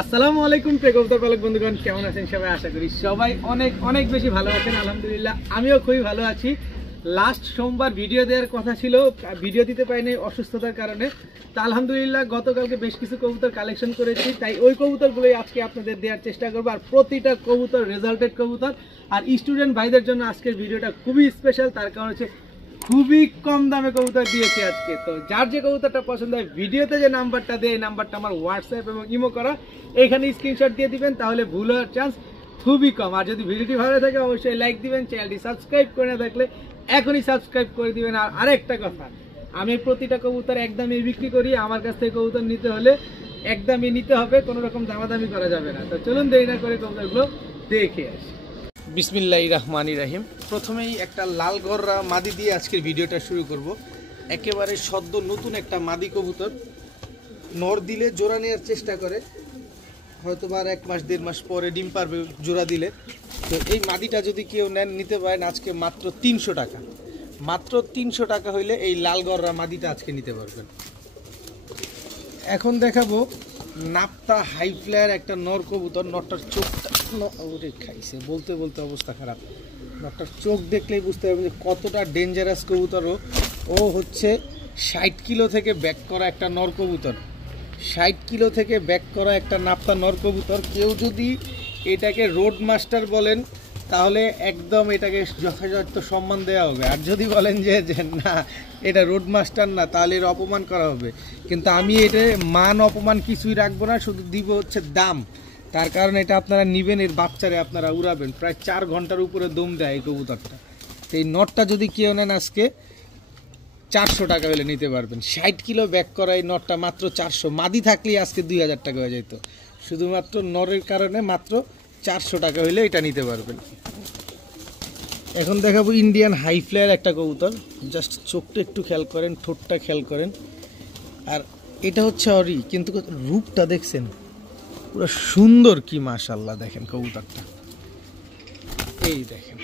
আসসালামু আলাইকুম কবুতর পালক বন্ধুগণ, কেমন আছেন সবাই? আশা করি সবাই অনেক অনেক বেশি ভালো আছেন। আলহামদুলিল্লাহ আমিও খুবই ভালো আছি। লাস্ট সোমবার ভিডিও দেওয়ার কথা ছিল, ভিডিও দিতে পারিনি অসুস্থতার কারণে। তা আলহামদুলিল্লাহ গতকালকে বেশ কিছু কবুতর কালেকশন করেছি, তাই ওই কবুতরগুলোই আজকে আপনাদের দেওয়ার চেষ্টা করবো। আর প্রতিটা কবুতর রেজাল্টেড কবুতর। আর স্টুডেন্ট ভাইদের জন্য আজকের ভিডিওটা খুবই স্পেশাল, তার কারণ হচ্ছে খুবই কম দামে কবুতর দিয়েছি আজকে। তো যার যে কবুতরটা পছন্দ হয় ভিডিওতে যে নাম্বারটা দেয়, এই নাম্বারটা আমার হোয়াটসঅ্যাপ এবং ইমো করা, এখানে স্ক্রিনশট দিয়ে দিবেন, তাহলে ভুল হওয়ার চান্স খুবই কম। আর যদি ভিডিওটি ভালো থাকে অবশ্যই লাইক দিবেন, চ্যানেলটি সাবস্ক্রাইব করে না থাকলে এখনই সাবস্ক্রাইব করে দিবেন। আর আরেকটা কথা, আমি প্রতিটা কবুতর একদমই বিক্রি করি। আমার কাছ থেকে কবুতর নিতে হলে একদমই নিতে হবে, কোনো রকম দামাদামি করা যাবে না। তো চলুন দেরি না করে কবুতরগুলো দেখে আসি। বিসমিল্লাহির রহমানির রহিম। প্রথমেই একটা লাল গররা মাদি দিয়ে আজকের ভিডিওটা শুরু করব। একেবারে সদ্য নতুন একটা মাদি কবুতর, নর দিলে জোড়া নেওয়ার চেষ্টা করে, হয়তো আর 1 মাস 1.5 মাস পরে ডিম পারবে জোড়া দিলে। তো এই মাদিটা যদি কেউ নেন, নিতে পারেন আজকে মাত্র 300 টাকা। মাত্র 300 টাকা হইলে এই লাল গররা মাদিটা আজকে নিতে পারবেন। এখন দেখাবো নাপ্তা হাই ফ্লায়ার একটা নর কবুতর। নরটার চোখটা ওরে খাইছে, বলতে বলতে অবস্থা খারাপ। নরটার চোখ দেখলেই বুঝতে পারবেন যে কতটা ডেঞ্জারাস কবুতর। ও হচ্ছে 60 কিলো থেকে ব্যাক করা একটা নর কবুতর। 60 কিলো থেকে ব্যাক করা একটা নাপ্তা নর কবুতর। কেউ যদি এটাকে রোড মাস্টার বলেন তাহলে একদম এটাকে যথাযথ সম্মান দেওয়া হবে। আর যদি বলেন যে না এটা রোড মাস্টার না, তাহলে এর অপমান করা হবে। কিন্তু আমি এটা মান অপমান কিছুই রাখবো না, শুধু দিব হচ্ছে দাম। তার কারণ এটা আপনারা নিবেন, এর বাচ্চারে আপনারা উড়াবেন। প্রায় 4 ঘন্টার উপরে দম দেয় এই কবুতরটা। তো এই নটটা যদি কেউ নেন আজকে 400 টাকা হলে নিতে পারবেন। 60 কিলো ব্যাক করা এই নটটা মাত্র 400। মাদি থাকলেই আজকে 2000 টাকা হয়ে যেত। শুধুমাত্র নরের কারণে মাত্র 400 টাকা হলে এটা নিতে পারবেন। এখন দেখাবো ইন্ডিয়ান হাই ফ্লায়ার একটা কবুতর। জাস্ট চোখটা একটু খেয়াল করেন, ঠোঁটটা খেয়াল করেন। আর এটা হচ্ছে অরি, কিন্তু রূপটা দেখছেন পুরো সুন্দর কি মাশাআল্লাহ। দেখেন কবুতরটা, এই দেখেন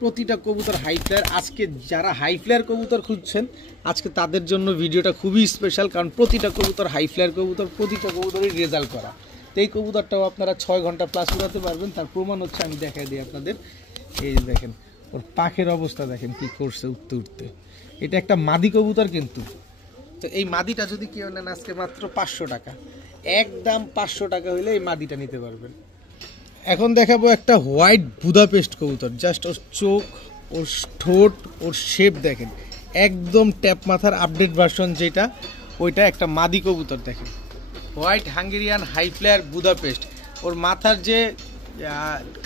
প্রতিটা কবুতর হাই ফ্লায়ার। আজকে যারা হাই ফ্লায়ার কবুতর খুঁজছেন আজকে তাদের জন্য ভিডিওটা খুবই স্পেশাল, কারণ প্রতিটা কবুতর হাই ফ্লায়ার কবুতর, প্রতিটা কবুতরই রেজাল্ট করা। তো এই কবুতরটাও আপনারা 6 ঘন্টা প্লাস উড়াতে পারবেন। তার প্রমাণ হচ্ছে আমি দেখাই দিই আপনাদের। এই দেখেন ওর পাখের অবস্থা দেখেন কি করছে উঠতে উঠতে। এটা একটা মাদি কবুতর কিন্তু। তো এই মাদিটা যদি কেউ নেন আজকে মাত্র 500 টাকা, একদম 500 টাকা হইলে এই মাদিটা নিতে পারবেন। এখন দেখাবো একটা হোয়াইট বুদাপেস্ট কবুতর। জাস্ট ওর চোখ, ওর ঠোঁট, ওর শেপ দেখেন, একদম ট্যাপ মাথার আপডেট ভার্সন যেটা, ওইটা একটা মাদি কবুতর। দেখেন white Hungarian high flyer Budapest. ওর মাথার যে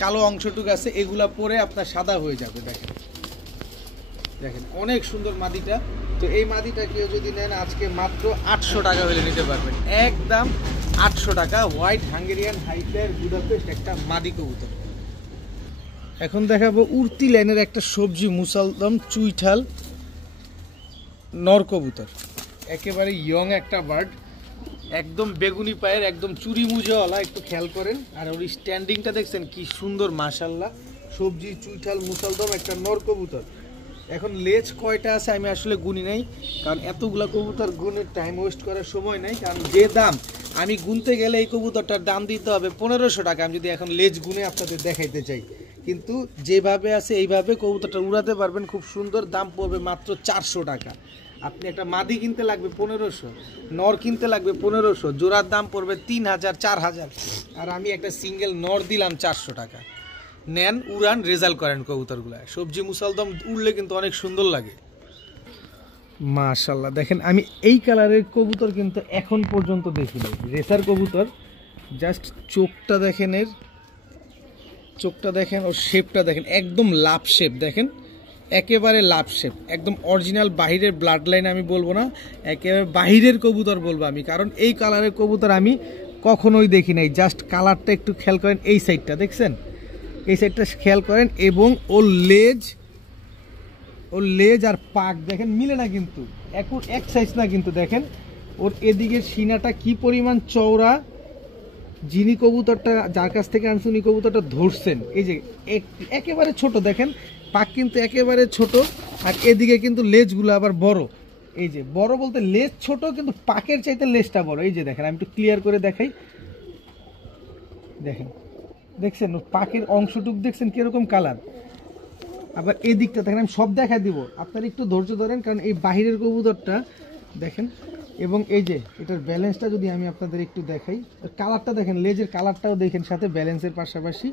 কালো অংশটুকু আছে এগুলা পরে আপনার সাদা হয়ে যাবে। দেখেন দেখেন অনেক সুন্দর মাদিটা। তো এই মাদিটা কেউ যদি নেন আজকে মাত্র 800 টাকা হলে নিতে পারবেন, একদম 800 টাকা। White Hungarian high flyer Budapest একটা মাদি কবুতর। এখন দেখাবো উড়তি লাইনের একটা সবজি মুসালদম চুইঠাল নর কবুতর। একেবারে ইয়ং একটা বার্ড, একদম বেগুনি পায়ের, একদম চুরি মুজোওয়ালা। একটু খেয়াল করেন। আর ওর স্ট্যান্ডিংটা দেখছেন কি সুন্দর মাশাআল্লাহ। সবজি চুইঠাল মুসালদম একটা নর কবুতর। এখন লেজ কয়টা আছে আমি আসলে গুনি নাই, কারণ এতগুলা কবুতর গুনের টাইম ওয়েস্ট করার সময় নাই। কারণ যে দাম আমি গুনতে গেলে এই কবুতরটার দাম দিতে হবে 1500 টাকা, আমি যদি এখন লেজ গুনে আপনাদের দেখাইতে চাই। কিন্তু যেভাবে আছে এইভাবে কবুতরটা উড়াতে পারবেন খুব সুন্দর। দাম পড়বে মাত্র 400 টাকা। আপনি একটা মাদি কিনতে লাগবে 1500, নর কিনতে লাগবে 1500, জোড়ার দাম পড়বে 3000 4000। আর আমি একটা সিঙ্গেল নর দিলাম 400 টাকা। নেন, উড়ান, রেজাল্ট করেন কবুতরগুলা। সবজি মুসালদম উড়লে কিন্তু অনেক সুন্দর লাগে মাশাআল্লাহ। দেখেন আমি এই কালারের কবুতর কিন্তু এখন পর্যন্ত দেখিনি, রেসার কবুতর। জাস্ট চোখটা দেখেন, এর চোখটা দেখেন, ওর শেপটা দেখেন, একদম লাভ শেপ। দেখেন একেবারে লাভ শেপ, একদম অরিজিনাল। বাহিরের ব্লাড লাইন আমি বলবো না, একেবারে বাহিরের কবুতর বলবো আমি, কারণ এই কালারের কবুতর আমি কখনোই দেখি নাই। জাস্ট কালারটা একটু খেয়াল করেন, এই সাইডটা দেখছেন, এই সাইডটা খেয়াল করেন। এবং ওর লেজ আর পাক দেখেন মিলে না কিন্তু, এক সাইজ না কিন্তু। দেখেন ওর এদিকের সিনাটা কি পরিমাণ চওড়া। যিনি কবুতরটা, যার কাছ থেকে আনছি উনি কবুতরটা ধরছেন, এই যে একেবারে ছোট। দেখেন পাক কিন্তু একেবারে ছোট, আর এদিকে কিন্তু লেজগুলো আবার বড়। এই যে বড় বলতে লেজ ছোট, কিন্তু পাকের চাইতে লেজটা বড়। এই যে দেখেন আমি একটু ক্লিয়ার করে দেখাই, দেখেন, দেখছেন পাখির অংশটুক দেখছেন কিরকম কালার। আবার এই দিকটা দেখেন, আমি সব দেখা দিব, আপনারা একটু ধৈর্য ধরেন, কারণ এই বাহিরের কবুতরটা দেখেন, এবং এই যে এটার ব্যালেন্সটা যদি আমি আপনাদের একটু দেখাই, কালারটা দেখেন, লেজের কালারটাও দেখেন, সাথে ব্যালেন্সের পাশাপাশি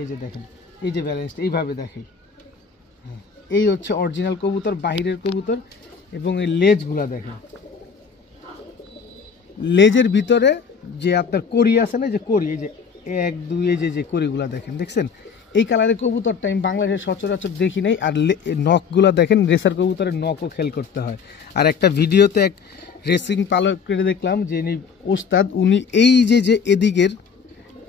এই যে দেখেন, এই যে ব্যালেন্সটা এইভাবে দেখাই, এই হচ্ছে অরিজিনাল কবুতর, বাহিরের কবুতর। এবং এই লেজগুলা দেখেন, লেজের ভিতরে যে আপনার কড়ি আছে না, যে কড়ি, এই যে 1 2 এই যে কড়িগুলা দেখেন, দেখছেন এই কালারের কবুতরটা আমি বাংলাদেশে সচরাচর দেখি নাই। আর নখগুলা দেখেন, রেসার কবুতরের নখও খেয়াল করতে হয়। আর একটা ভিডিওতে এক রেসিং পালক করে দেখলাম যে ওস্তাদ, উনি এই যে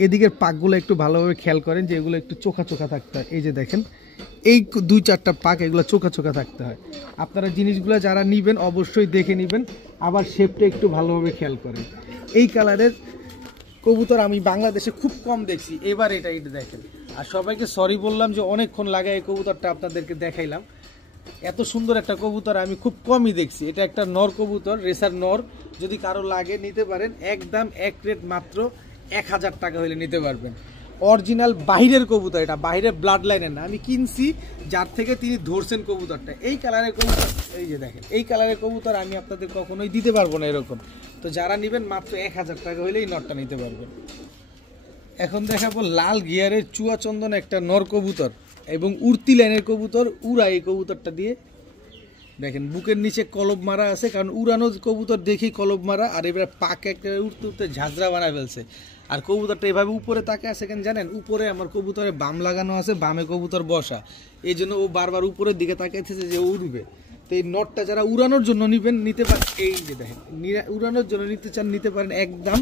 এদিকের পাকগুলো একটু ভালোভাবে খেয়াল করেন, যে এগুলো একটু চোখা চোখা থাকতে হয়। এই যে দেখেন, এই 2-4টা পাক এগুলো চোখা চোখা থাকতে হয়। আপনারা জিনিসগুলো যারা নেবেন অবশ্যই দেখে নেবেন, আবার শেপটা একটু ভালোভাবে খেয়াল করেন। এই কালারের কবুতর আমি বাংলাদেশে খুব কম দেখছি, এবার এটা দেখেন। আর সবাইকে সরি বললাম যে অনেকক্ষণ লাগে এই কবুতরটা আপনাদেরকে দেখাইলাম। এত সুন্দর একটা কবুতর আমি খুব কমই দেখছি। এটা একটা নর কবুতর, রেসার নর, যদি কারো লাগে নিতে পারেন, একদম এক রেট মাত্র 1000 টাকা হলে নিতে পারবেন। অরিজিনাল বাহিরের কবুতর, এটা বাহিরের ব্লাড লাইনের না, আমি কিনছি যার থেকে তিনি ধরছেন কবুতরটা। এই কালারের কবুতর, এই যে দেখেন, এই কালারের কবুতর আমি আপনাদের কখনোই দিতে পারবো না এরকম। তো যারা নেবেন মাত্র 1000 টাকা হলে এই নরটা নিতে পারবেন। এখন দেখাবো লাল গিয়ারের চুয়া চন্দন একটা নর কবুতর এবং উড়তি লাইনের কবুতর। উড়া এই কবুতরটা দিয়ে দেখেন, বুকের নিচে কলব মারা আছে, কারণ উড়ানো কবুতর দেখি কলব মারা। আর এবার পাক একটা উঠতে উঠতে ঝাঁঝরা বানায় ফেলছে। আর কবুতরটা এভাবে উপরে তাকে আছে কেন জানেন, উপরে আমার কবুতরে বাম লাগানো আছে, বামে কবুতর বসা, এই জন্য ও বারবার উপরের দিকে তাকাইতেছে যে উড়বে। তো এই নটটা যারা উড়ানোর জন্য নিতে পারেন, এই যে দেখেন, উড়ানোর জন্য নিতে চান নিতে পারেন, একদম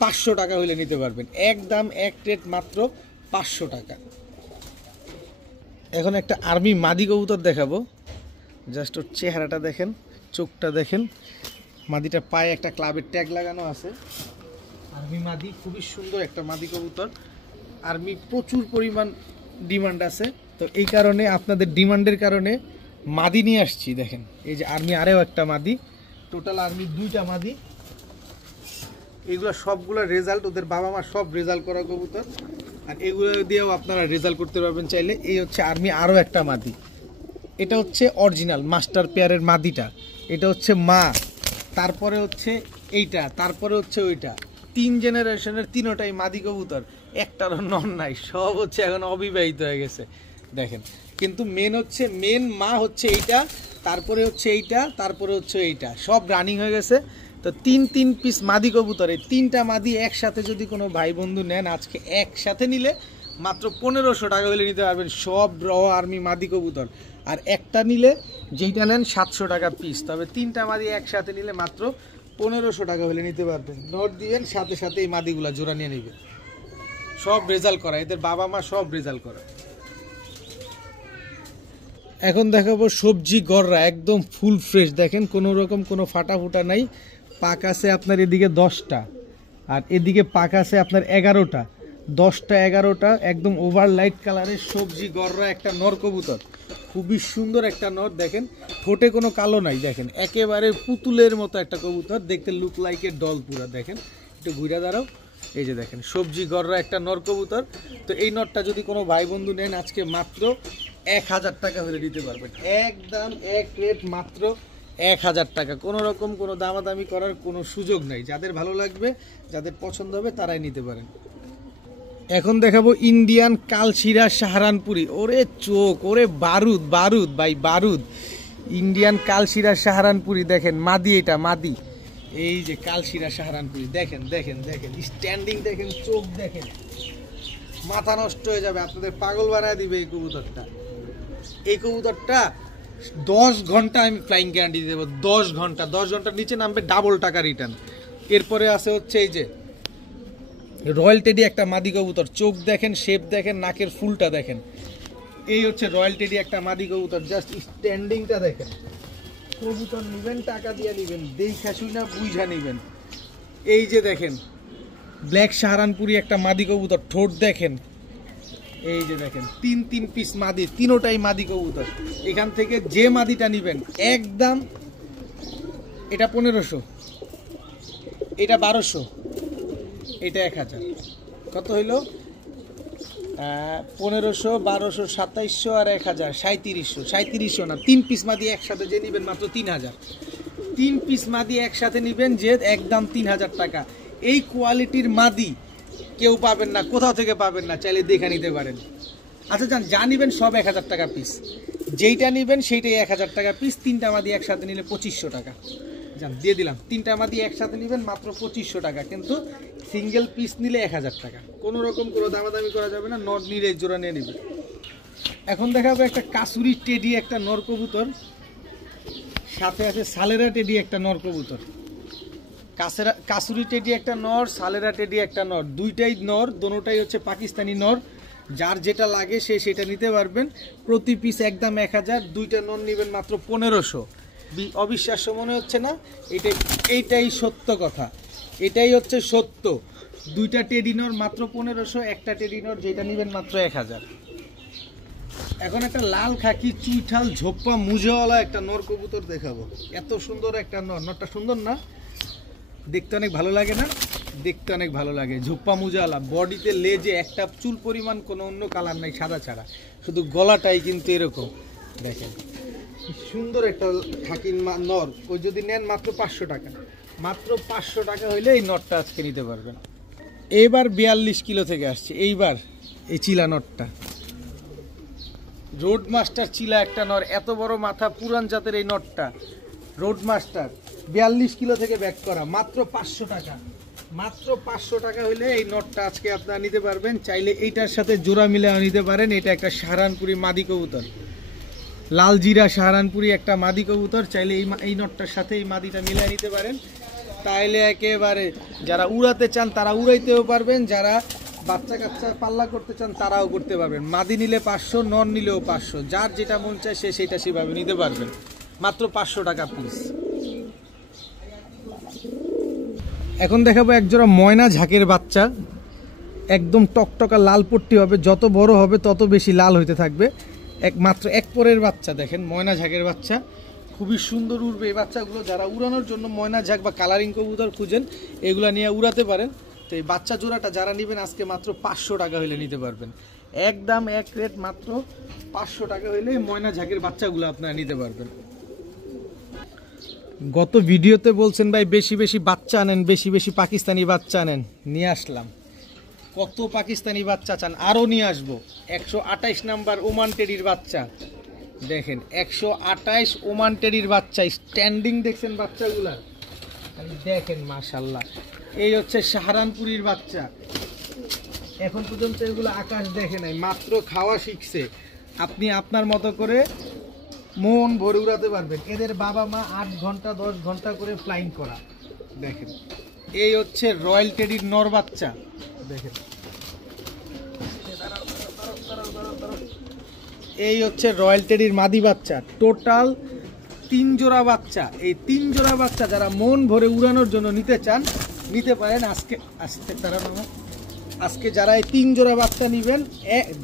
500 টাকা হলে নিতে পারবেন, একদম এক রেট মাত্র 500 টাকা। এখন একটা আর্মি মাদি কবুতর দেখাবো, জাস্ট ওর চেহারাটা দেখেন, চোখটা দেখেন, মাদিটার পায়ে একটা ক্লাবের ট্যাগ লাগানো আছে। আর্মি মাদি, খুবই সুন্দর একটা মাদি কবুতর। আর্মি প্রচুর পরিমাণ ডিমান্ড আছে, তো এই কারণে আপনাদের ডিমান্ডের কারণে মাদি নিয়ে আসছি। দেখেন, এই যে আর্মি আরেও একটা মাদি, টোটাল আর্মি 2টা মাদি। এগুলো সবগুলো রেজাল্ট, ওদের বাবা মা সব রেজাল্ট করা কবুতর, আর এগুলো দিয়েও আপনারা রেজাল্ট করতে পারবেন চাইলে। এই হচ্ছে আর্মি আরও একটা মাদি, এটা হচ্ছে অরিজিনাল মাস্টার পেয়ারের মাদিটা, এটা হচ্ছে মা, তারপরে হচ্ছে এইটা, তারপরে হচ্ছে ওইটা। 3 জেনারেশনের 3টাই মাদি কবুতর, একটারও নন নাই, সব হচ্ছে এখন অবিবাহিত হয়ে গেছে দেখেন। কিন্তু মেন মা হচ্ছে এইটা, তারপরে হচ্ছে এইটা, তারপরে হচ্ছে এইটা, সব রানিং হয়ে গেছে। তো 3 পিস মাদি কবুতর, এই 3টা মাদি একসাথে যদি কোনো ভাই বন্ধু নেন, আজকে একসাথে নিলে মাত্র 1500 টাকা হলে নিতে পারবেন, সব র আর্মি মাদি কবুতর। আর একটা নিলে যেইটা নেন 700 টাকা পিস, তবে 3টা মাদি একসাথে নিলে মাত্র 1500 টাকা হলে নিতে পারবেন। নোট দিবেন, সাথে সাথে এই মাদিগুলা জোড়া নিয়ে নেবেন, সব রেজাল্ট করা, এদের বাবা মা সব রেজাল্ট করা। এখন দেখাবো সবজি গররা, একদম ফুল ফ্রেশ, দেখেন কোনো রকম কোনো ফাটা ফুটা নাই। পাক আছে আপনার এদিকে 10টা, আর এদিকে পাক আছে আপনার 11টা, 10টা 11টা, একদম ওভার লাইট কালারের সবজি গররা একটা নর কবুতর, খুবই সুন্দর একটা নর। দেখেন ঠোঁটে কোনো কালো নাই, দেখেন একেবারে পুতুলের মতো একটা কবুতর, দেখতে লুক লাইকের ডল পুরা। দেখেন একটু ঘুরে দাঁড়াও, এই যে দেখেন সবজি গররা একটা নর কবুতর। তো এই নরটা যদি কোনো ভাই বন্ধু নেন, আজকে মাত্র 1000 টাকা হলে দিতে পারবেন, একদম এক রেট মাত্র 1000 টাকা। কোনো রকম কোনো দামাদামি করার কোনো সুযোগ নাই, যাদের ভালো লাগবে, যাদের পছন্দ হবে তারাই নিতে পারেন। এখন দেখাবো ইন্ডিয়ান কালশিরা সাহারানপুরি, ওরে চোখ, ওরে বারুদ বারুদ ভাই বারুদ। ইন্ডিয়ান কালশিরা সাহারানপুরি দেখেন, মাদি, এটা মাদি, এই যে কালশিরা সাহারানপুরি দেখেন, দেখেন দেখেন স্ট্যান্ডিং দেখেন, চোখ দেখেন, মাথা নষ্ট হয়ে যাবে, আপনাদের পাগল বানায় দিবে এই কবুতরটা। এই কবুতরটা 10 ঘন্টা আমি ফ্লাইং গ্যারান্টি দেবো, 10 ঘন্টা, 10 ঘন্টার নিচে নামবে ডাবল টাকা রিটার্ন। এরপরে আছে হচ্ছে এই যে রয়্যাল টেডি একটা মাদি কবুতর, চোখ দেখেন, শেপ দেখেন, নাকের ফুলটা দেখেন, এই হচ্ছে রয়্যাল টেডি একটা মাদি কবুতর, জাস্ট স্ট্যান্ডিংটা দেখেন। কবুতর নিবেন টাকা দিয়ে নিবেন, দেখা শুই না বুঝা নিবেন। এই যে দেখেন ব্ল্যাক সাহারানপুরি একটা মাদি কবুতর, ঠোঁট দেখেন, এই যে দেখেন 3 পিস মাদি, 3টাই মাদি কবুতর। এখান থেকে যে মাদিটা নিবেন একদম, এটা 1500, এটা 1200, এটা 1000, কত হইল 1500, 1200, 2700 আর 1000, 3700 না, 3 পিস মাদি একসাথে যে নেবেন মাত্র 3000। 3 পিস মাদি একসাথে নেবেন যে একদম 3000 টাকা। এই কোয়ালিটির মাদি কেউ পাবেন না, কোথাও থেকে পাবেন না, চাইলে দেখে নিতে পারেন। আচ্ছা যান, যা নেবেন সব 1000 টাকা পিস, যেইটা নেবেন সেইটাই 1000 টাকা পিস। 3টা মাদি একসাথে নিলে 2500 টাকা। যান দিয়ে দিলাম, 3টা মাদি একসাথে নেবেন মাত্র 2500 টাকা, কিন্তু সিঙ্গেল পিস নিলে 1000 টাকা। কোনো রকম কোনো দামাদামি করা যাবে না, নর নিলে জোড়া নিয়ে নেবে। এখন দেখাবো একটা কাসুরি টেডি একটা নর কবুতর, সাথে আছে সালেরা টেডি একটা নর কবুতর। কাসুরি টেডি একটা নর, সালেরা টেডি একটা নর, দুইটাই নর, দোনোটাই হচ্ছে পাকিস্তানি নর। যার যেটা লাগে সে সেটা নিতে পারবেন। প্রতি পিস একদম 1000, দুইটা নর নেবেন মাত্র 1500। অবিশ্বাস্য মনে হচ্ছে না? এইটাই সত্য কথা, এটাই হচ্ছে সত্য। দুইটা টেডি নর মাত্র 1500, একটা টেডি নর যেটা নেবেন মাত্র 1000। এখন একটা লাল খাকি চুইঠাল ঝোপ্পা মুজেওয়ালা একটা নর কবুতর দেখাবো। এত সুন্দর একটা নর, নরটা সুন্দর না? দেখতে অনেক ভালো লাগে না? দেখতে অনেক ভালো লাগে। ঝোপ্পা মুজেওয়ালা, বডিতে লেজে একটা চুল পরিমাণ কোনো অন্য কালার নাই, সাদা ছাড়া, শুধু গলাটাই কিন্তু এরকম। দেখেন সুন্দর একটা খাকির নর। ওই যদি নেন মাত্র 500 টাকা, মাত্র 500 টাকা হইলে এই নরটা আজকে নিতে পারবেন। এইবার 42 কিলো থেকে আসছে, এইবার এই চিলা নরটা, রোড মাস্টার চিলা একটা নর, এত বড় মাথা, পুরান জাতের এই নরটা রোড মাস্টার, 42 কিলো থেকে ব্যাক করা, মাত্র 500 টাকা। মাত্র 500 টাকা হইলে এই নটটা আজকে আপনারা নিতে পারবেন। চাইলে এইটার সাথে জোড়া মিলে নিতে পারেন। এটা একটা সাহারানপুরি মাদি কবুতর, লাল জিরা সাহারানপুরি একটা মাদি কবুতর। চাইলে এই নটটার সাথে এই মাদিটা মিলে নিতে পারেন। তাইলে একেবারে যারা উড়াতে চান তারা উড়াইতেও পারবেন, যারা বাচ্চা কাচ্চা পাল্লা করতে চান তারাও করতে পারবেন। মাদি নিলে 500, নর নিলেও 500, যার যেটা মন চায় সে সেটা সেভাবে নিতে পারবেন। মাত্র 500 টাকা পিস। এখন দেখাবো একজোড়া ময়না ঝাঁকের বাচ্চা, একদম টকটকা লাল পট্টি হবে, যত বড় হবে তত বেশি লাল হইতে থাকবে। মাত্র এক পরের বাচ্চা, দেখেন ময়না ঝাঁকের বাচ্চা, খুবই সুন্দর উড়বে এই বাচ্চাগুলো। যারা উড়ানোর জন্য ময়না ঝাঁক বা কালারিং কবুতর খুঁজেন, এগুলা নিয়ে উড়াতে পারেন। তো এই বাচ্চা জোড়াটা যারা নেবেন আজকে মাত্র 500 টাকা হইলে নিতে পারবেন। একদম এক রেট, মাত্র 500 টাকা হইলে ময়না ঝাঁকের বাচ্চাগুলো আপনারা নিতে পারবেন। গত ভিডিওতে বলছেন ভাই বেশি বেশি বাচ্চা আনেন, বেশি বেশি পাকিস্তানি বাচ্চা আনেন, নিয়ে আসলাম। কত পাকিস্তানি বাচ্চা চান? আরও নিয়ে আসবো। 128 নাম্বার ওমান টেডির বাচ্চা, দেখেন 128 ওমান টেডির বাচ্চা, স্ট্যান্ডিং দেখছেন বাচ্চাগুলা, দেখেন মাশাল্লাহ। এই হচ্ছে সাহারানপুরির বাচ্চা, এখন পর্যন্ত এগুলো আকাশ দেখে নাই, মাত্র খাওয়া শিখছে। আপনি আপনার মতো করে মন ভরে উড়াতে পারবেন। এদের বাবা মা 8 ঘন্টা 10 ঘন্টা করে ফ্লাইং করা। দেখেন এই হচ্ছে রয়্যাল টেডির নর বাচ্চা, দেখেন এই হচ্ছে রয়্যাল টেডির মাদি বাচ্চা। টোটাল 3 জোড়া বাচ্চা। এই 3 জোড়া বাচ্চা যারা মন ভরে উড়ানোর জন্য নিতে চান নিতে পারেন। আজকে যারা এই 3 জোড়া বাচ্চা নেবেন,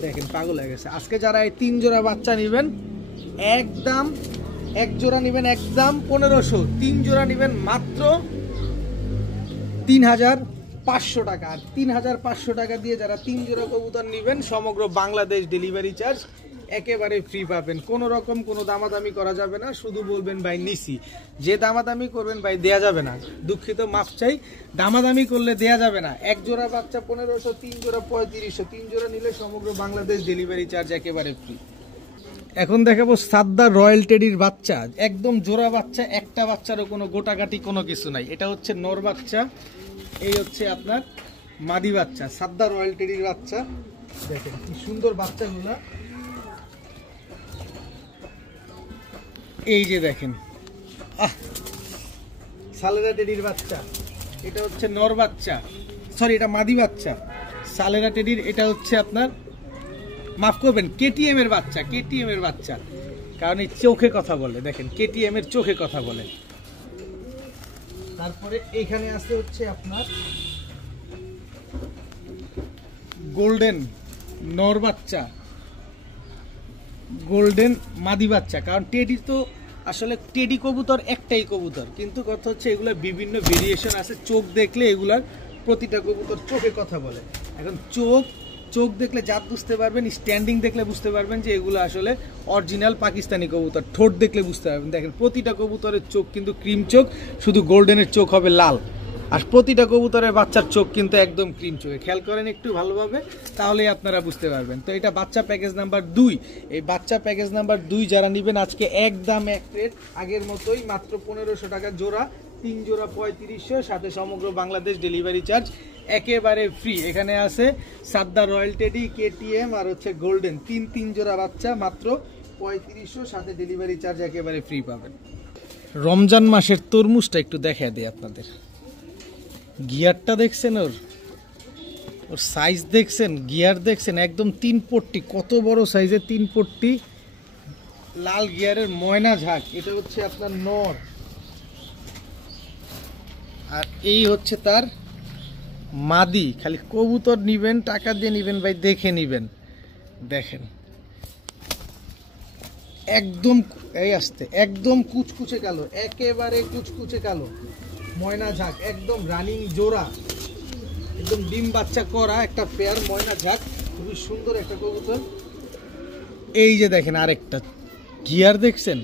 দেখেন পাগল হয়ে গেছে, আজকে যারা এই 3 জোড়া বাচ্চা নেবেন একদম, এক জোড়া নেবেন একদম 1500, 3 জোড়া নেবেন মাত্র 3500 টাকা। আর 3500 টাকা দিয়ে যারা 3 জোড়া কবুতর নেবেন সমগ্র বাংলাদেশ ডেলিভারি চার্জ একেবারে ফ্রি পাবেন। কোনো রকম কোনো দামাদামি করা যাবে না, শুধু বলবেন ভাই নিছি। যে দামাদামি করবেন ভাই দেয়া যাবে না, দুঃখিত মাফ চাই, দামাদামি করলে দেয়া যাবে না। এক জোড়া বাচ্চা 1500, 3 জোড়া 3500, 3 জোড়া নিলে সমগ্র বাংলাদেশ ডেলিভারি চার্জ একেবারে ফ্রি। এখন দেখাবো সাদ্দা রয়্যাল টেডির বাচ্চা, একদম জোড়া বাচ্চা, একটা বাচ্চারও কোনো গোটাগাটি কোনো কিছু নাই। এটা হচ্ছে নর বাচ্চা, এই হচ্ছে আপনার মাদি বাচ্চা, সাদ্দা রয়্যাল টেডির বাচ্চা। দেখেন কি সুন্দর বাচ্চাগুলা, এই যে দেখেন সালেরা টেডির বাচ্চা। এটা হচ্ছে নর বাচ্চা, সরি এটা মাদি বাচ্চা সালেরা টেডির। এটা হচ্ছে আপনার, মাফ করবেন, কেটিএম এর বাচ্চা, কেটিএম এর বাচ্চা, কারণ এই চোখে কথা বলে, দেখেন কেটিএম এর চোখে কথা বলে। তারপরে এইখানে আছে হচ্ছে আপনার গোল্ডেন নর বাচ্চা, গোল্ডেন মাদি বাচ্চা। কারণ টেডি তো আসলে টেডি কবুতর একটাই কবুতর, কিন্তু কথা হচ্ছে এগুলো বিভিন্ন ভেরিয়েশন আছে, চোখ দেখলে এগুলার প্রতিটা কবুতর চোখে কথা বলে। এখন চোখ দেখলে জাত বুঝতে পারবেন, স্ট্যান্ডিং দেখলে বুঝতে পারবেন যে এগুলো আসলে অরিজিনাল পাকিস্তানি কবুতর। ঠোঁট দেখলে বুঝতে পারবেন। দেখেন প্রতিটা কবুতরের চোখ কিন্তু ক্রিম চোখ, শুধু গোল্ডেনের চোখ হবে লাল। আর প্রতিটা কবুতরের বাচ্চার চোখ কিন্তু একদম ক্রিম চোখে। খেয়াল করেন একটু ভালোভাবে, তাহলেই আপনারা বুঝতে পারবেন। তো এটা বাচ্চা প্যাকেজ নাম্বার 2। এই বাচ্চা প্যাকেজ নাম্বার 2 যারা নেবেন আজকে একদম এক রেট আগের মতোই, মাত্র 1500 টাকা জোড়া। 3 জোড়া 3500, সাথে সমগ্র বাংলাদেশ ডেলিভারি চার্জ একেবারে ফ্রি। এখানে আছে সাদ্দা, রয়্যাল টেডি, কেটিএম আর হচ্ছে গোল্ডেন, 3 জোড়া বাচ্চা মাত্র 3500, সাথে ডেলিভারি চার্জ একেবারে ফ্রি পাবেন। রমজান মাসের তরমুজটা একটু দেখা দিই আপনাদের। গিয়ারটা দেখছেন, ওর সাইজ দেখছেন, গিয়ার দেখছেন, একদম 3 পট্টি, কত বড় সাইজের 3 পট্টি লাল গিয়ারের ময়না ঝাঁক। এটা হচ্ছে আপনার নর, আর এই হচ্ছে তার মাদি। খালি কবুতর নিবেন, টাকা দিয়ে নিবেন ভাই, দেখে নিবেন। দেখেন একদম এই আসতে একদম কুচকুচে কালো, একেবারে কুচকুচে কালো ময়না ঝাঁক, একদম রানিং জোড়া, একদম ডিম বাচ্চা করা একটা পেয়ার ময়না ঝাঁক। খুবই সুন্দর একটা কবুতর। এই যে দেখেন আরেকটা গিয়ার দেখছেন,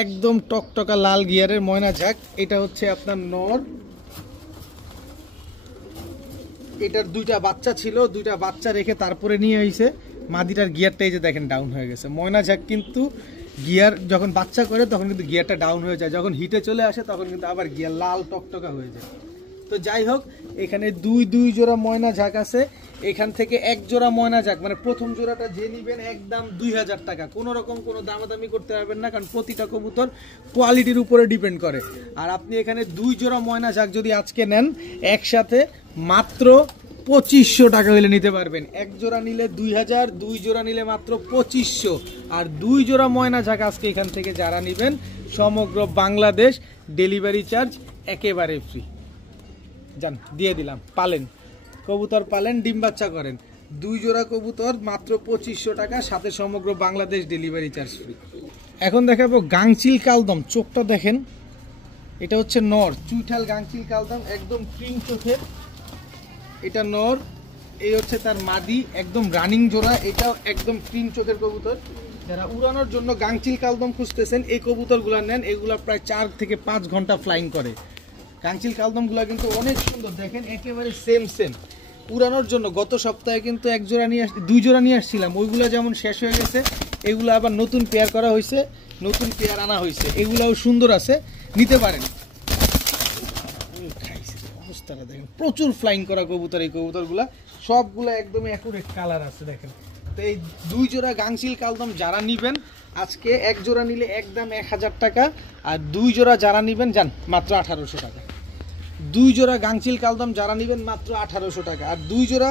একদম টকটকা লাল গিয়ারের ময়না ঝাঁক। এটা হচ্ছে আপনার নর। এটার 2টা বাচ্চা ছিল, 2টা বাচ্চা রেখে তারপরে নিয়ে হয়েছে। মাদিটার গিয়ারটা এই যে দেখেন ডাউন হয়ে গেছে। ময়না ঝাঁক কিন্তু গিয়ার যখন বাচ্চা করে তখন কিন্তু গিয়ারটা ডাউন হয়ে যায়, যখন হিটে চলে আসে তখন কিন্তু আবার গিয়ার লাল টকটকা হয়ে যায়। তো যাই হোক, এখানে দুই জোড়া ময়না ঝাঁক আছে। এখান থেকে 1 জোড়া ময়না ঝাঁক, মানে প্রথম জোড়াটা যে নিবেন একদম 2000 টাকা। কোনো রকম কোনো দামাদামি করতে পারবেন না, কারণ প্রতিটা কবুতর কোয়ালিটির উপরে ডিপেন্ড করে। আর আপনি এখানে 2 জোড়া ময়না ঝাঁক যদি আজকে নেন একসাথে, মাত্র 2500 টাকা হলে নিতে পারবেন। 1 জোড়া নিলে 2000, 2 জোড়া নিলে মাত্র 2500। আর 2 জোড়া ময়না ঝাঁক আজকে এখান থেকে যারা নেবেন, সমগ্র বাংলাদেশ ডেলিভারি চার্জ একেবারে ফ্রি। যান দিয়ে দিলাম, পালেন কবুতর, পালেন ডিম বাচ্চা করেন। 2 জোড়া কবুতর মাত্র 2500 টাকা, সাথে সমগ্র বাংলাদেশ ডেলিভারি চার্জ ফ্রি। এখন দেখাবো গাংচিল কালদম। চোখটা দেখেন, এটা হচ্ছে নর, চুইঠাল গাংচিল কালদম, একদম ক্রিম চোখের। এটা নর, এই হচ্ছে তার মাদি, একদম রানিং জোড়া। এটাও একদম ক্রিম চোখের কবুতর। যারা উড়ানোর জন্য গাংচিল কালদম খুঁজতেছেন, এই কবুতরগুলো নেন। এগুলো প্রায় 4 থেকে 5 ঘন্টা ফ্লাইং করে। গাংচিল কালদমগুলো কিন্তু অনেক সুন্দর, দেখেন একেবারে সেম উড়ানোর জন্য। গত সপ্তাহে কিন্তু 1 জোড়া নিয়ে 2 জোড়া নিয়ে আসছিলাম, ওইগুলো যেমন শেষ হয়ে গেছে, এগুলো আবার নতুন পেয়ার করা হয়েছে, নতুন পেয়ার আনা হয়েছে। এগুলাও সুন্দর আছে, নিতে পারেন। অবস্থাটা দেখেন, প্রচুর ফ্লাইং করা কবুতর। এই কবুতরগুলা সবগুলো একদম অ্যাকুরেট কালার আছে দেখেন। তো এই 2 জোড়া গাংচিল কালদম যারা নিবেন আজকে, 1 জোড়া নিলে একদম 1000 টাকা, আর 2 জোড়া যারা নিবেন যান মাত্র 1800 টাকা। 2 জোড়া গাংচিল কালদম যারা নিবেন মাত্র 1800 টাকা। আর 2 জোড়া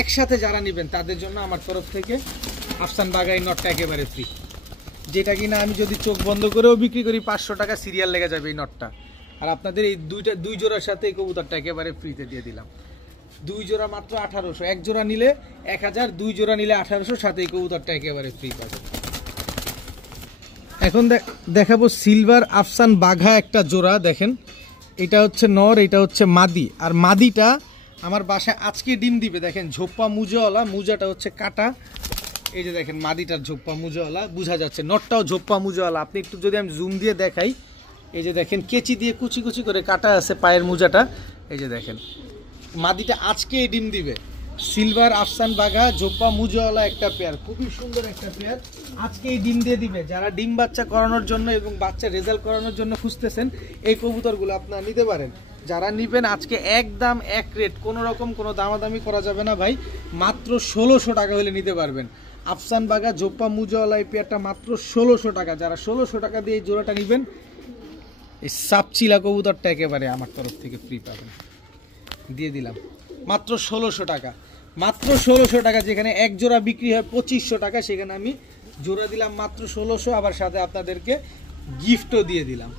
একসাথে যারা নিবেন তাদের জন্য আমার তরফ থেকে আফসান বাগাই নটটা একেবারে ফ্রি, যেটা কিনা আমি যদি চোখ বন্ধ করেও বিক্রি করি 500 টাকা সিরিয়াল লেগে যাবে এই নটটা। আর আপনাদের এই 2 জোড়ার সাথে এই কবুতরটা একেবারে ফ্রিতে দিয়ে দিলাম। 2 জোড়া মাত্র 1800, 1 জোড়া নিলে 1000, 2 জোড়া নিলে 1800, সাথে এই কবুতরটা একেবারে ফ্রি পাবেন। এখন দেখাবো সিলভার আফসান বাঘা একটা জোড়া। দেখেন এটা হচ্ছে নর, এটা হচ্ছে মাদি। আর মাদিটা আমার বাসায় আজকে ডিম দিবে। দেখেন ঝোপ্পা মুজাওয়ালা, মুজাটা হচ্ছে কাটা। এই যে দেখেন মাদিটার ঝোপ্পা মুজাওয়ালা বোঝা যাচ্ছে, নটটাও ঝোপ্পা মুজাওয়ালা। আপনি একটু যদি আমি জুম দিয়ে দেখাই, এই যে দেখেন কেচি দিয়ে কুচি কুচি করে কাটা আছে পায়ের মুজাটা। এই যে দেখেন মাদিটা আজকে ডিম দিবে। সিলভার আফসান বাঘা ঝোপ্পা মুজাওয়ালা একটা পেয়ার, খুবই সুন্দর একটা পেয়ার, আজকে এই ডিম দিয়ে দিবে। যারা ডিম বাচ্চা করানোর জন্য এবং বাচ্চা রেজাল্ট করানোর জন্য খুঁজতেছেন, এই কবুতরগুলো আপনারা নিতে পারেন। যারা নিবেন আজকে একদম এক রেট, কোনো রকম কোনো দামাদামি করা যাবে না ভাই, মাত্র 1600 টাকা হলে নিতে পারবেন। আফসান বাঘা ঝোপ্পা মুজাওয়ালা এই পেয়ারটা মাত্র 1600 টাকা। যারা 1600 টাকা দিয়ে এই জোড়াটা নিবেন, এই সাপচিলা কবুতরটা একেবারে আমার তরফ থেকে ফ্রি পাবেন। দিয়ে দিলাম মাত্র 1600 টাকা, মাত্র 1600 টাকা। যেখানে 1 জোড়া বিক্রি হয় 2500 টাকা, সেখানে আমি জোড়া দিলাম মাত্র 1600, আবার সাথে আপনাদেরকে গিফটও দিয়ে দিলাম।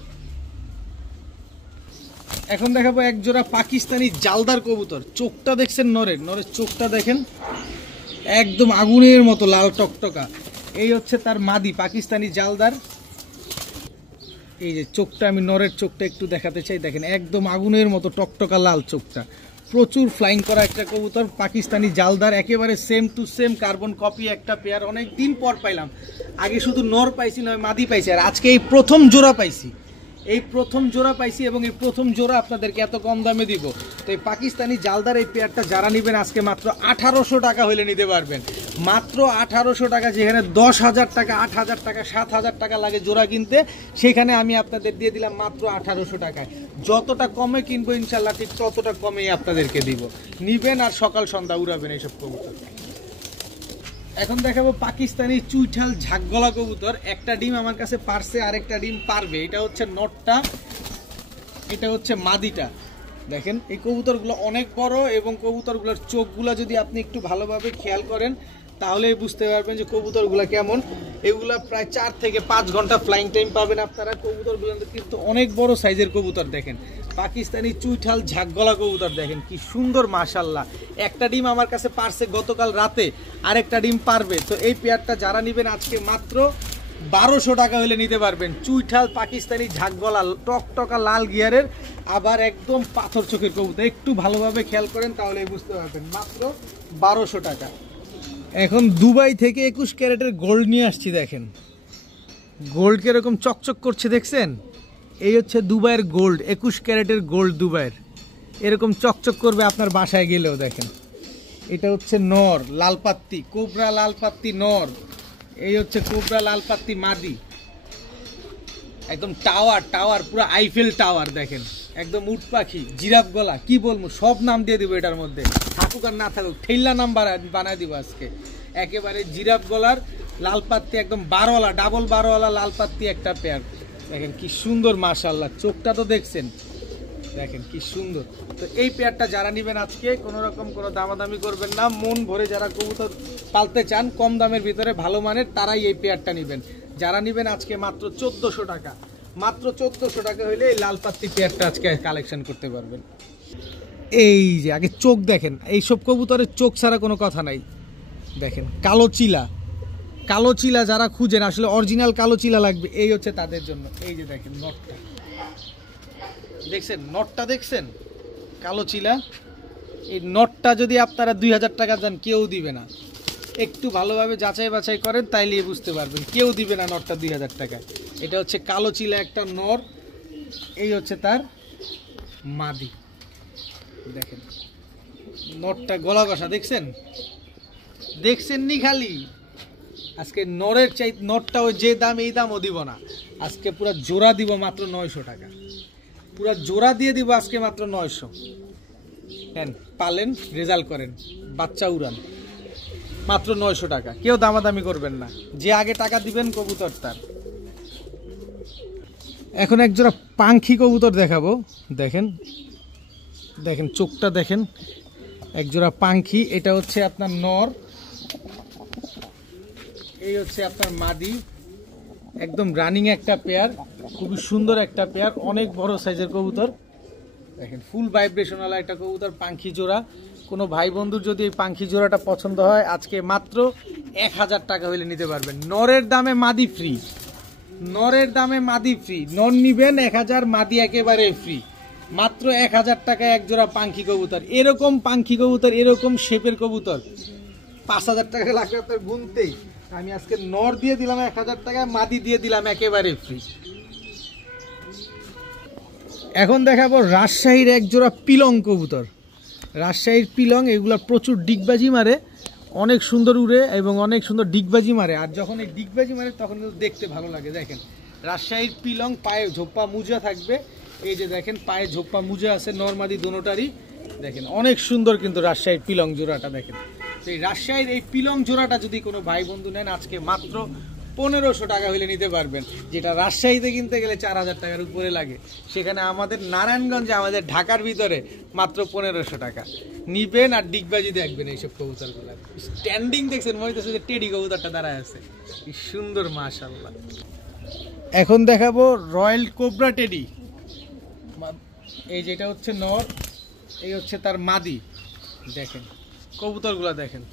এখন দেখাবো 1 জোড়া পাকিস্তানি জালদার কবুতর। চোখটা দেখছেন নরের, নরের চোখটা দেখেন একদম আগুনের মতো লাল টকটকা। এই হচ্ছে তার মাদি পাকিস্তানি জালদার। এই যে চোখটা, আমি নরের চোখটা একটু দেখাতে চাই, দেখেন একদম আগুনের মতো টকটকা লাল চোখটা, প্রচুর ফ্লাইং করা একটা কবুতর, পাকিস্তানি জালদার, একেবারে same to same carbon copy একটা পেয়ার। অনেক দিন পর পাইলাম, আগে শুধু নর পাইছি নয় মাদি পাইছি, আর আজকে এই প্রথম জোড়া পাইছি, এবং এই প্রথম জোড়া আপনাদেরকে এত কম দামে দিব। তো এই পাকিস্তানি জালদার এই পেয়ারটা যারা নেবেন আজকে মাত্র 1800 টাকা হলে নিতে পারবেন, মাত্র 1800 টাকা। যেখানে 10,000 টাকা, 8,000 টাকা, 7,000 টাকা লাগে জোড়া কিনতে, সেখানে আমি আপনাদের দিয়ে দিলাম মাত্র 1800 টাকায়। যতটা কমে কিনবো ইনশাল্লাহ ঠিক ততটা কমেই আপনাদেরকে দিব, নিবেন আর সকাল সন্ধ্যা উড়াবেন এইসব কবুতর। এখন দেখাবো পাকিস্তানি চুইঠাল ঝাকগলা কবুতর। একটা ডিম আমার কাছে পারছে, আরেকটা ডিম পারবে। এটা হচ্ছে নটটা, এটা হচ্ছে মাদিটা। দেখেন এই কবুতরগুলো অনেক বড়, এবং কবুতরগুলোর চোখগুলো যদি আপনি একটু ভালোভাবে খেয়াল করেন তাহলেই বুঝতে পারবেন যে কবুতরগুলো কেমন। এগুলা প্রায় 4 থেকে 5 ঘন্টা ফ্লাইং টাইম পাবেন আপনারা। কবুতরগুলো কিন্তু অনেক বড় সাইজের কবুতর। দেখেন পাকিস্তানি চুইঠাল ঝাকগলা কবুতর, দেখেন কি সুন্দর মাশাআল্লাহ। একটা ডিম আমার কাছে পারছে গতকাল রাতে, আরেকটা ডিম পারবে। তো এই পেয়ারটা যারা নেবেন আজকে মাত্র 1200 টাকা হলে নিতে পারবেন। চুইঠাল পাকিস্তানি ঝাকগলা, টকটকা লাল গিয়ারের, আবার একদম পাথর চোখের কবুতর। একটু ভালোভাবে খেয়াল করেন তাহলে বুঝতে পারবেন, মাত্র 1200 টাকা। এখন দুবাই থেকে 21 ক্যারেটের গোল্ড নিয়ে আসছি। দেখেন গোল্ড কিরকম চকচক করছে, দেখছেন? এই হচ্ছে দুবাইয়ের গোল্ড, 21 ক্যারেটের গোল্ড দুবাইয়ের। এরকম চকচক করবে আপনার বাসায় গেলেও। দেখেন এটা হচ্ছে নর, লালপাত্তি কোবরা লালপাত্তি নর। এই হচ্ছে কোবরা লালপাত্তি মাদি, একদম টাওয়ার পুরো আইফেল টাওয়ার। দেখেন একদম উট পাখি, জিরাফ গলা, কি বলবো, সব নাম দিয়ে দিব এটার মধ্যে, থাকুক আর না থাকুক ঠেল্লা নাম বানায় দিব আজকে। একেবারে জিরাফ গলার লালপাত্তি, একদম বারোয়ালা, ডাবল বারোয়ালা লালপাত্তি একটা পেয়ার। দেখেন কি সুন্দর মাশাআল্লাহ, চোখটা তো দেখছেন, দেখেন কি সুন্দর। তো এই পেয়ারটা যারা নেবেন আজকে কোনো রকম কোনো দামাদামি করবেন না, মন ভরে যারা কবুতর পালতে চান কম দামের ভিতরে ভালো মানের, তারাই এই পেয়ারটা নেবেন। যারা নেবেন আজকে মাত্র 1400 টাকা, মাত্র 1400 টাকা হইলে এই লালপাত্তি পেয়ারটা আজকে কালেকশন করতে পারবেন। এই যে আগে চোখ দেখেন, এইসব কবুতরের চোখ ছাড়া কোনো কথা নাই। দেখেন কালো চিলা যারা খুঁজেন, আসলে অরিজিনাল কালো চিলা লাগবে, এই হচ্ছে তাদের জন্য। এই যে দেখেন নটটা দেখছেন, নটটা দেখছেন, কালো চিলা। এই নটটা যদি আপনারা 2000 টাকা দেন কেউ দিবে না। একটু ভালোভাবে যাচাই বাছাই করেন তাইলে বুঝতে পারবেন, কেউ দিবে না নটটা 2000 টাকা। এটা হচ্ছে কালো চিলা একটা নর, এই হচ্ছে তার মাদি। দেখেন নটটা গলা কষা, দেখছেন নি খালি। আজকে নরের চাই নটটা ওই যে দাম এই দামও দিব না, আজকে পুরো জোড়া দিব মাত্র 900 টাকা, পুরো জোড়া দিয়ে দিব আজকে মাত্র 900। হ্যাঁ পালেন, রেজাল্ট করেন, বাচ্চা উড়ান, মাত্র 900 টাকা। কেউ দামাদামি করবেন না, যে আগে টাকা দিবেন কবুতর তার। এখন এক জোড়া পাখি কবুতর দেখাবো। দেখেন দেখেন চোখটা দেখেন, এক জোড়া পাখি। এটা হচ্ছে আপনার নর, এই হচ্ছে আপনার মাদি। একদম রানিং একটা পেয়ার, খুবই সুন্দর একটা পেয়ার, অনেক বড় সাইজের কবুতর। দেখেন ফুল ভাইব্রেশনাল একটা কবুতর, পাখি জোড়া। কোনো ভাই বন্ধুর যদি এই পাখি জোড়াটা পছন্দ হয় আজকে মাত্র 1000 টাকা হলে নিতে পারবেন। নরের দামে মাদি ফ্রি, নরের দামে মাদি ফ্রি। নর নিবেন 1000, মাদি একেবারে ফ্রি। মাত্র 1000 টাকায় এক জোড়া পাখি কবুতর। এরকম পাখি কবুতর, এরকম শেপের কবুতর 5000 টাকা লাগবে আপনার গুনতেই। আমি আজকে নর দিয়ে দিলাম 1000 টাকায়, মাদি দিয়ে দিলাম একেবারে ফ্রি। এখন দেখাবো রাজশাহীর এক জোড়া পিলং কবুতর। রাজশাহীর পিলং, এগুলা প্রচুর ডিগবাজি মারে, অনেক সুন্দর উড়ে এবং অনেক সুন্দর ডিগবাজি মারে। আর যখন এই ডিগবাজি মারে তখন কিন্তু দেখতে ভালো লাগে। দেখেন রাজশাহীর পিলং, পায়ে ঝোপ্পা মুজা থাকবে। এই যে দেখেন পায়ে ঝোপ্পা মুজা আছে নরমাদি দোনোটারই। দেখেন অনেক সুন্দর কিন্তু রাজশাহীর পিলং জোড়াটা। দেখেন এই রাজশাহীর এই পিলং জোড়াটা যদি কোনো ভাই বন্ধু নেন আজকে মাত্র 1500 টাকা হলে নিতে পারবেন। যেটা রাজশাহীতে কিনতে গেলে 4000 টাকার উপরে লাগে, সেখানে আমাদের নারায়ণগঞ্জে, আমাদের ঢাকার ভিতরে মাত্র 1500 টাকা নিবেন। আর ডিগবাজি দেখবেন এইসব কবুতরগুলো, স্ট্যান্ডিং দেখছেন, মনে হচ্ছে যে টেডি কবুতরটা দাঁড়ায় আছে, কি সুন্দর মাশাআল্লাহ। এখন দেখাবো রয়্যাল কোবরা টেডি। এই যেটা হচ্ছে নর, এই হচ্ছে তার মাদি। দেখেন কবুতরগুলো দেখেন,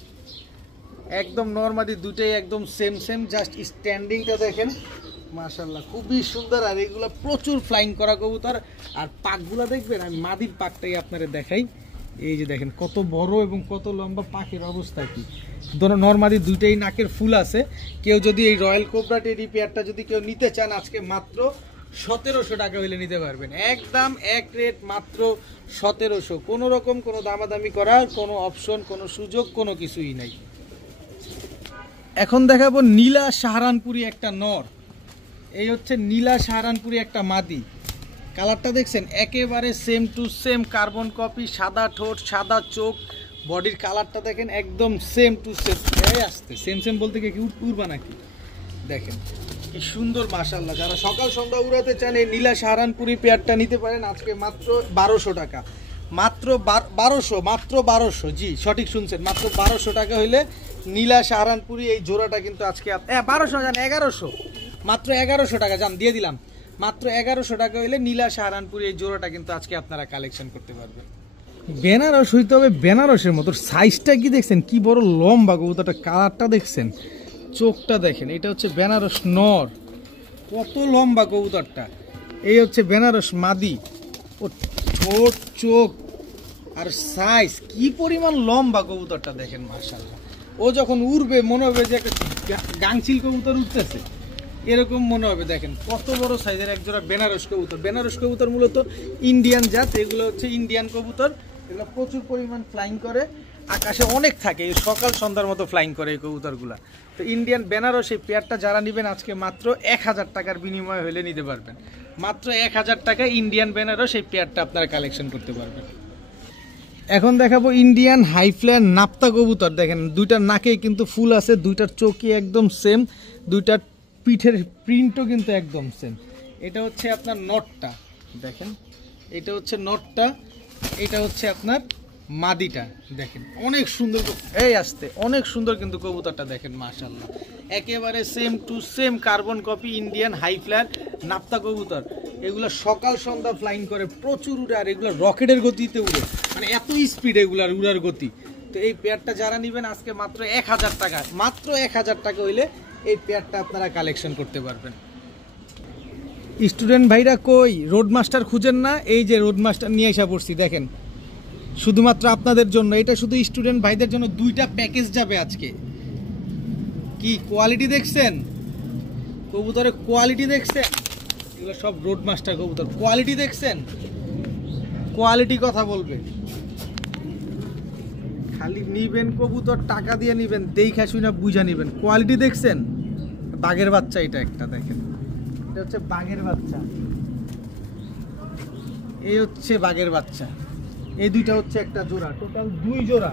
একদম নরমাদি দুটেই একদম সেম, জাস্ট স্ট্যান্ডিংটা দেখেন মাশাআল্লাহ, খুবই সুন্দর। আর এগুলো প্রচুর ফ্লাইং করা কবুতর। আর পাকগুলো দেখবেন, আমি মাদির পাকটাই আপনারা দেখাই। এই যে দেখেন কত বড় এবং কত লম্বা, পাখির অবস্থা কি। নরমালি দুইটাই নাকের ফুল আছে। কেউ যদি এই রয়্যাল কোবরা টেডি পেয়ারটা যদি কেউ নিতে চান, আজকে মাত্র 1700 টাকা হইলে নিতে পারবেন। একদম এক রেট, মাত্র 1700। কোনো রকম কোনো দামাদামি করার কোনো অপশন, কোনো সুযোগ, কোনো কিছুই নাই। এখন দেখাবো নীলা সাহারানপুরি একটা নর। এই হচ্ছে নীলা সাহারানপুরি একটা মাদি। কালারটা দেখছেন একেবারে same to same carbon copy, সাদা ঠোঁট, সাদা চোখ, বডির কালারটা দেখেন একদম সেম টু সেম। আসতে সেম সেম বলতে কি উড়বা নাকি, দেখেন কি সুন্দর মাশাআল্লাহ। যারা সকাল সন্ধ্যা উড়াতে চান এই নীলা সাহারানপুরি পেয়ারটা নিতে পারেন আজকে মাত্র 1200 টাকা। মাত্র 1200, মাত্র 1200, জি সঠিক শুনছেন, মাত্র 1200 টাকা হইলে নীলা সাহারানপুরি এই জোড়াটা কিন্তু আজকে 1200 জান 1100, মাত্র 1100 টাকা জান দিয়ে দিলাম। মাত্র 1100 টাকা হইলে নীলা সাহারানপুরি এই জোড়াটা কিন্তু আজকে আপনারা কালেকশন করতে পারবেন। বেনারস হইতে হবে বেনারসের মতো। সাইজটা কি দেখছেন, কি বড় লম্বা কবুতরটা, কালারটা দেখছেন, চোখটা দেখেন। এটা হচ্ছে বেনারস নর, কত লম্বা কবুতরটা। এই হচ্ছে বেনারস মাদি, ও ঠোঁট, চোখ আর সাইজ কি পরিমাণ লম্বা কবুতরটা দেখেন মাশাআল্লাহ। ও যখন উড়বে মনে হবে যে একটা গাংচিল কবুতর উঠতেছে, এরকম মনে হবে। দেখেন কত বড় সাইজের একজোড়া বেনারস কবুতর। বেনারস কবুতর মূলত ইন্ডিয়ান জাত, এগুলো হচ্ছে ইন্ডিয়ান কবুতর। এগুলো প্রচুর পরিমাণ ফ্লাইং করে, আকাশে অনেক থাকে, সকাল সন্ধ্যার মতো ফ্লাইং করে এই কবুতরগুলা। তো ইন্ডিয়ান বেনারস এই পেয়ারটা যারা নেবেন আজকে মাত্র 1000 টাকার বিনিময়ে হলে নিতে পারবেন। মাত্র 1000 টাকা ইন্ডিয়ান বেনারস এই পেয়ারটা আপনারা কালেকশন করতে পারবেন। এখন দেখাবো ইন্ডিয়ান হাইফ্লায়ার নাপ্তা কবুতর। দেখেন দুইটার নাকেই কিন্তু ফুল আছে, দুইটার চোখই একদম সেম, দুইটার পিঠের প্রিন্টও কিন্তু একদম সেম। এটা হচ্ছে আপনার নটটা, দেখেন এটা হচ্ছে নটটা, এটা হচ্ছে আপনার মাদিটা। দেখেন অনেক সুন্দর, এই আসতে অনেক সুন্দর কিন্তু কবুতরটা দেখেন মাশাআল্লাহ, একেবারে same to same carbon copy Indian highflyer নাপ্তা কবুতর। এগুলো সকাল সন্ধ্যা ফ্লাইং করে, প্রচুর উড়ে, আর এগুলো রকেটের গতিতে উড়ে, মানে এত স্পিড এগুলার উড়ার গতি। তো এই পেয়ারটা যারা নেবেন আজকে মাত্র 1000 টাকা, মাত্র 1000 টাকা হইলে এই পেয়ারটা আপনারা কালেকশন করতে পারবেন। স্টুডেন্ট ভাইরা কই, রোড মাস্টার খুঁজেন না? এই যে রোড মাস্টার নিয়ে এসে পড়ছি, দেখেন শুধুমাত্র আপনাদের জন্য। এটা শুধু স্টুডেন্ট ভাইদের জন্য, দুইটা প্যাকেজ যাবে আজকে। কি কোয়ালিটি দেখছেন কবুতরের, কোয়ালিটি দেখছেন, এগুলো সব রোড মাস্টার কবুতর। কোয়ালিটি দেখছেন, কোয়ালিটি কথা বলবে। খালি নিবেন কবুতর, টাকা দিয়ে নিবেন, দেখা শুনে বুঝা নিবেন। কোয়ালিটি দেখছেন, বাঘের বাচ্চা এটা একটা, দেখেন এটা হচ্ছে বাঘের বাচ্চা, এই হচ্ছে বাঘের বাচ্চা। এই দুইটা হচ্ছে একটা জোড়া, টোটাল 2 জোড়া,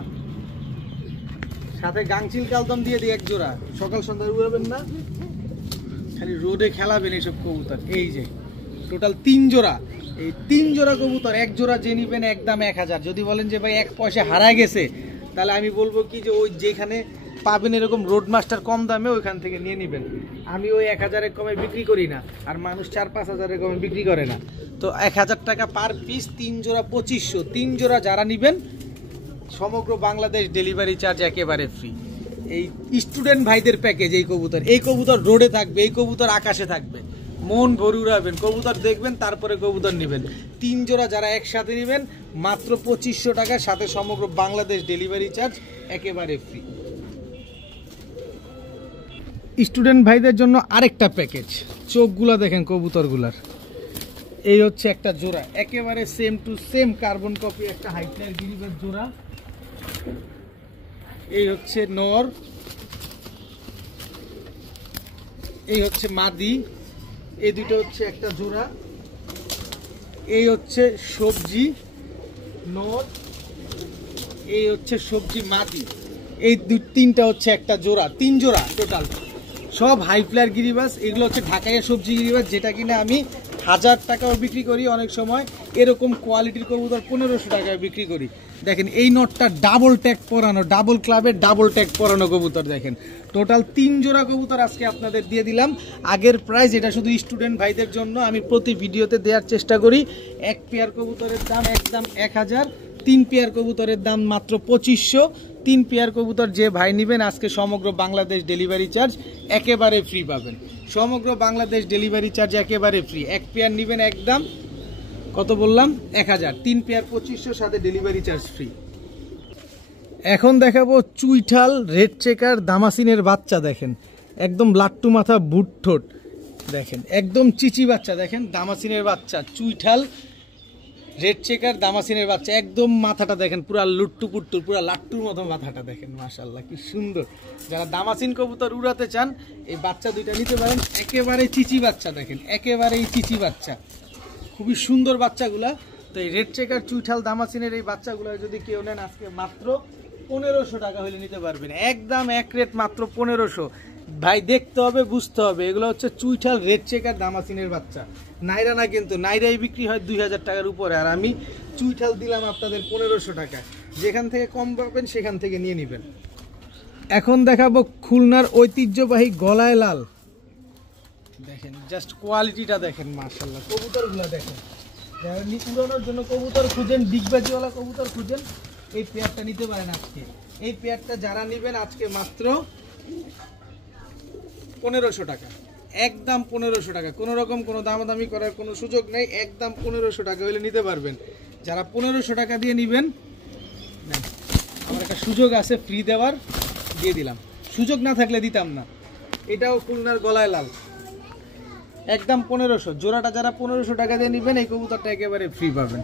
সাথে গাংচিল কালদম দিয়ে দিই 1 জোড়া। সকাল সন্ধ্যায় উড়াবেন না, খালি রোডে খেলাবেন এইসব কবুতর। এই যে টোটাল 3 জোড়া, এই 3 জোড়া কবুতর 1 জোড়া যে নিবেন একদম 1000। যদি বলেন যে ভাই 1 পয়সা হারায় গেছে, তাহলে আমি বলবো কি যে ওই যেখানে পাবেন এরকম রোড মাস্টার কম দামে, ওইখান থেকে নিয়ে নেবেন। আমি ওই 1000-এর কমে বিক্রি করি না, আর মানুষ 4-5 হাজারের কমে বিক্রি করে না। তো 1000 টাকা পার পিস, 3 জোড়া 2500। 3 জোড়া যারা নেবেন সমগ্র বাংলাদেশ ডেলিভারি চার্জ একেবারে ফ্রি। এই স্টুডেন্ট ভাইদের প্যাকেজ। এই কবুতর, এই কবুতর রোডে থাকবে, এই কবুতর আকাশে থাকবে, মন ভরে উড়াবেন, কবুতর দেখবেন তারপরে কবুতর নেবেন। 3 জোড়া যারা একসাথে নেবেন মাত্র 2500 টাকা, সাথে সমগ্র বাংলাদেশ ডেলিভারি চার্জ একেবারে ফ্রি। স্টুডেন্ট ভাইদের জন্য আরেকটা প্যাকেজ। চোখগুলা দেখেন কবুতরগুলার, এই হচ্ছে একটা জোড়া, একেবারে same to same carbon copy একটা হাইফ্লায়ার গিরিবাজ জোড়া। এই হচ্ছে নর, এই হচ্ছে মাদি, এই দুটো হচ্ছে একটা জোড়া। এই হচ্ছে সবজি নর, এই হচ্ছে সবজি মাদি। এই 3টা হচ্ছে একটা জোড়া, 3 জোড়া টোটাল, সব হাইফ্লায়ার গিরিবাজ। এগুলো হচ্ছে ঢাকাইয়া সবজি গিরিবাজ, যেটা কিনা আমি 1000 টাকাও বিক্রি করি, অনেক সময় এরকম কোয়ালিটির কবুতর 1500 টাকায় বিক্রি করি। দেখেন এই নটটা ডাবল ট্যাগ পরানো, ডাবল ক্লাবের ডাবল ট্যাগ পরানো কবুতর। দেখেন টোটাল 3 জোড়া কবুতর আজকে আপনাদের দিয়ে দিলাম আগের প্রাইস। এটা শুধু স্টুডেন্ট ভাইদের জন্য, আমি প্রতি ভিডিওতে দেওয়ার চেষ্টা করি। 1 পেয়ার কবুতরের দাম একদম 1000, 3 পেয়ার কবুতরের দাম মাত্র 2500। 3 পেয়ার কবুতর যে ভাই নেবেন আজকে সমগ্র বাংলাদেশ ডেলিভারি চার্জ একেবারে ফ্রি পাবেন। সমগ্র বাংলাদেশ ডেলিভারি চার্জ একেবারে ফ্রি। 1 পেয়ার নেবেন একদম কত বললাম 1000, 3 পেয়ার 2500, সাথে ডেলিভারি চার্জ ফ্রি। এখন দেখাবো চুইঠাল রেড চেকার দামাসিনের বাচ্চা। দেখেন একদম লাট্টু মাথা, বুট ঠোঁট, দেখেন একদম চিচি বাচ্চা। দেখেন দামাসিনের বাচ্চা, চুইঠাল রেড চেকার দামাসিনের বাচ্চা, একদম মাথাটা দেখেন পুরা লুট্টু পুট্টু, পুরা লাট্টুর মতো মাথাটা দেখেন, মাশাআল্লাহ কি সুন্দর। যারা দামাসিন কবুতর উড়াতে চান এই বাচ্চা দুইটা নিতে পারেন। একেবারে চিচি বাচ্চা, দেখেন একেবারেই চিচি বাচ্চা, খুবই সুন্দর বাচ্চাগুলা। তো এই রেড চেকার চুইঠাল দামাসিনের এই বাচ্চাগুলো যদি কেউ নেন আজকে মাত্র 1500 টাকা হলে নিতে পারবেন। একদম এক রেট, মাত্র 1500। ভাই দেখতে হবে, বুঝতে হবে, এগুলো হচ্ছে চুইঠাল রেড চেকার দামাসিনের বাচ্চা, নাইরা না। কিন্তু নাইরাই বিক্রি হয় 2000 টাকার উপরে, আর আমি চুইঠাল দিলাম আপনাদের 1500 টাকা। যেখান থেকে কম পাবেন সেখান থেকে নিয়ে নেবেন। এখন দেখাবো খুলনার ঐতিহ্যবাহী গলায় লাল। দেখেন জাস্ট কোয়ালিটিটা দেখেন, মাশাআল্লাহ। কবুতরগুলো দেখেন, যারা উড়ানোর জন্য কবুতর খুঁজেন, ডিগবাজিওয়ালা কবুতর খুঁজেন, এই পেয়ারটা নিতে পারেন আজকে। এই পেয়ারটা যারা নেবেন আজকে মাত্র 1500 টাকা, একদম 1500 টাকা। কোনো রকম কোনো দামাদামি করার কোনো সুযোগ নেই, একদম 1500 টাকা হলে নিতে পারবেন। যারা 1500 টাকা দিয়ে নেবেন, আমার একটা সুযোগ আছে ফ্রি দেওয়ার, দিয়ে দিলাম। সুযোগ না থাকলে দিতাম না। এটাও খুলনার গলায় লাল, একদম 1500। জোড়াটা যারা 1500 টাকা দিয়ে নেবেন এই কবুতরটা একেবারে ফ্রি পাবেন,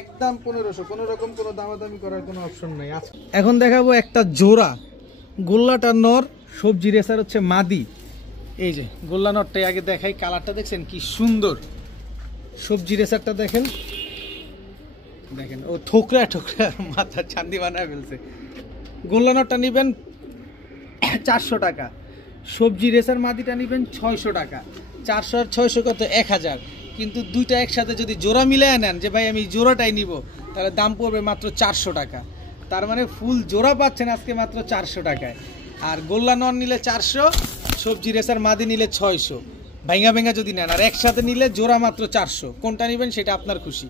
একদম 1500। কোনো রকম কোনো দামাদামি করার কোনো অপশন নেই। এখন দেখাবো একটা জোড়া, গোল্লাটা নর, সবজি রেসার হচ্ছে মাদি। এই যে গোল্লা নরটাই আগে দেখাই, কালারটা দেখছেন কি সুন্দর। সবজি রেসারটা দেখেন, দেখেন ও ঠোকরা ঠোকরা মাথা চান্দি বানায় ফেলছে। গোল্লা নরটা নেবেন 400 টাকা, সবজি রেসার মাদিটা নেবেন 600 টাকা। 400 আর 600 কত 1000। কিন্তু দুইটা একসাথে যদি জোড়া মিলিয়ে নেন, যে ভাই আমি জোড়াটাই নিব, তাহলে দাম পড়বে মাত্র 400 টাকা। তার মানে ফুল জোড়া পাচ্ছেন আজকে মাত্র 400 টাকায়। আর গোল্লা নর নিলে 400, সবজি রেসার মাদি নিলে 600। ভাইঙ্গা ভেঙ্গা যদি নেন, আর একসাথে নিলে জোড়া মাত্র 400। কোনটা নেবেন সেটা আপনার খুশি।